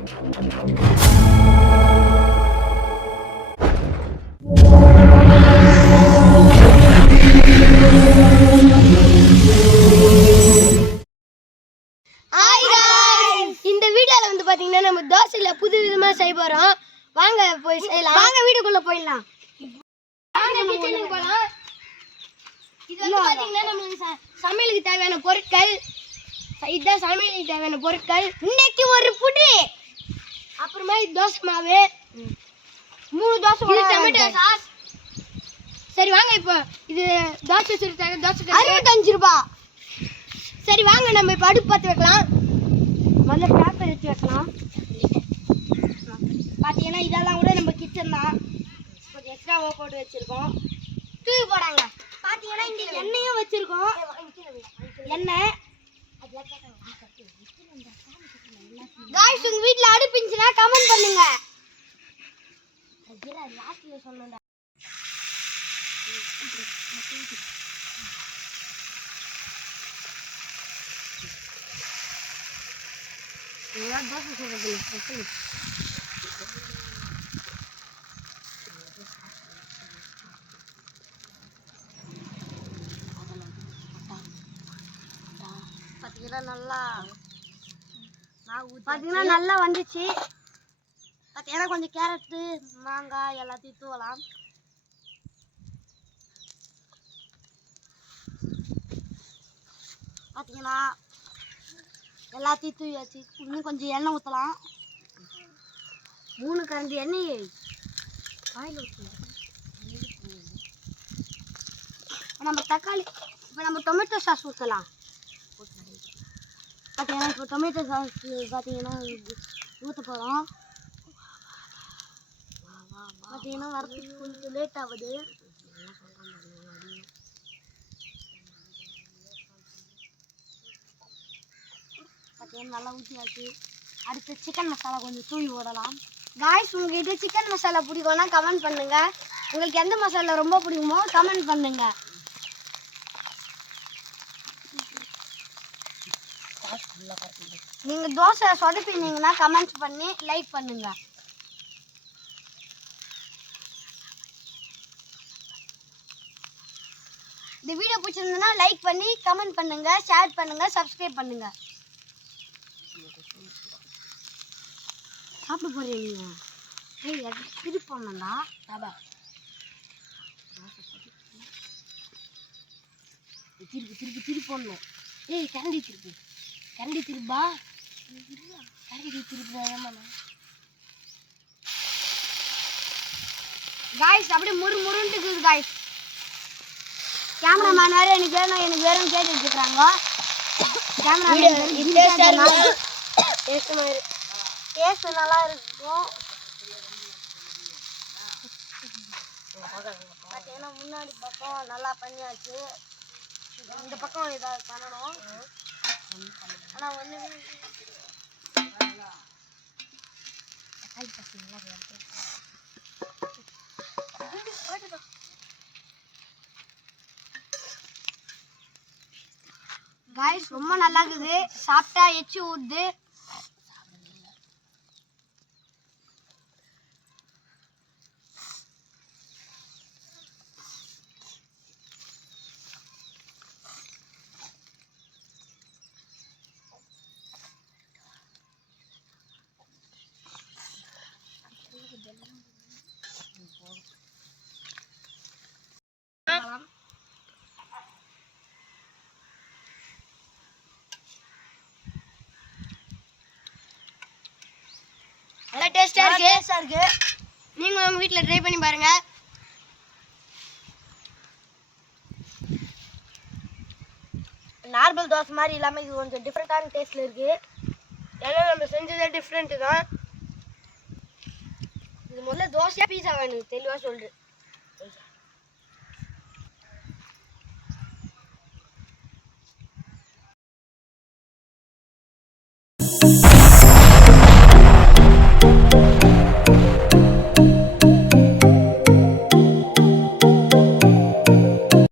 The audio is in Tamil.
இந்த வீடியோல வந்து பாத்தீங்கன்னா நம்ம தோசையில புது விதமா செய்ய போறோம். வாங்க போய் செய்யலாம். வாங்க வீட்டுக்குள்ள போயிடலாம். வாங்க கிச்சனுக்கு போலாம். இது வந்து பாத்தீங்கன்னா நம்ம சமையலுக்கு தேவையான பொருட்கள். இதுதான் சமையலுக்கு தேவையான பொருட்கள். இன்னைக்கு ஒரு புடி, அப்புறமா தோசை மாவு, 3 தோசை, டொமேட்டோ சாஸ். சரி வாங்க இப்போ இது தோசை சுடுறாங்க. தோசை 65 ரூபாய். சரி வாங்க நம்ம இப்போ அடுப்பு பற்ற வைக்கலாம். முதல்ல பேப்பர் எடுத்து வைக்கலாம். பார்த்தீங்கன்னா இதெல்லாம் கூட நம்ம கிச்சன் தான், கொஞ்சம் எக்ஸ்ட்ராவாக போட்டு வச்சுருக்கோம். தூவி போடாங்க. பார்த்தீங்கன்னா இங்கே எண்ணெயும் வச்சுருக்கோம். எண்ணெய் காய்ஸ், உங்கள் வீட்டில் அடுப்பு இருந்துச்சுன்னா கமெண்ட் பண்ணுங்க. லாஸ்ட்டில் சொன்னேன். தோசை சொல்றது பார்த்தீங்கன்னா நல்லா வந்துச்சு. பார்த்தீங்கன்னா கொஞ்சம் கேரட்டு, மாங்காய் எல்லாத்தையும் தூவலாம். பார்த்தீங்கன்னா எல்லாத்தையும் தூவியாச்சு. இன்னும் கொஞ்சம் எண்ணெய் ஊற்றலாம். 3 கரண்டி எண்ணெய் ஆயில் ஊற்றலாம். நம்ம தக்காளி, இப்போ நம்ம டொமேட்டோ சாஸ் ஊற்றலாம். பார்த்தீங்கன்னா இப்போ டொமேட்டோ சாஸ் பார்த்தீங்கன்னா ஊற்ற போகிறோம். பார்த்தீங்கன்னா வரத்துக்கு கொஞ்சம் லேட் ஆகுது. பார்த்தீங்கன்னா நல்லா ஊற்றியாச்சு. அடுத்து சிக்கன் மசாலா கொஞ்சம் தூவி போடலாம். காய்ஸ், உங்ககிட்ட சிக்கன் மசாலா பிடிக்கும்னா கமெண்ட் பண்ணுங்க. உங்களுக்கு எந்த மசாலா ரொம்ப பிடிக்குமோ கமெண்ட் பண்ணுங்க. நீங்க தோசை சொதப்பினீங்கன்னா கமெண்ட் பண்ணி லைக் பண்ணுங்க. இந்த வீடியோ பிடிச்சிருந்ததுன்னா லைக் பண்ணி கமெண்ட் பண்ணுங்க, ஷேர் பண்ணுங்க, சப்ஸ்கிரைப் பண்ணுங்க. சாப்பிட போறீங்க? திருப்பி போடணும்டா. திருப்பி போடணும். ஏய் கரண்டி திருப்பி திருப்பா. கரண்டி திருப்பி காய்ஸ். அப்படியே முறுமுறுன்னு இருக்குது காய்ஸ். கேமராமேன் வேறு எனக்கு வேறும் கேட்டு வச்சுக்கிறாங்க. கேமராமேன் டேஸ்ட் நல்லா இருக்கும். பார்த்தீங்கன்னா முன்னாடி பக்கம் நல்லா பண்ணியாச்சு. இந்த பக்கம் இதாக பண்ணணும். ஆனால் ஒன்று காய்ஸ் ரொம்ப நல்லா இருக்குது. சாப்பிட்டா எச்சி ஊடுது. நல்லா டேஸ்டா இருக்கு. நீங்க உங்க வீட்ல ட்ரை பண்ணி பாருங்க. நார்மல் தோசை மாதிரி இல்லாம இது கொஞ்சம் டிஃப்ரெண்டான டேஸ்ட்ல இருக்கு. ஏன்னா நம்ம செஞ்சதே டிஃப்ரெண்ட் தான். இது முதல்ல தோசையா பீஸா வேணும் தெளிவா சொல்றேன்.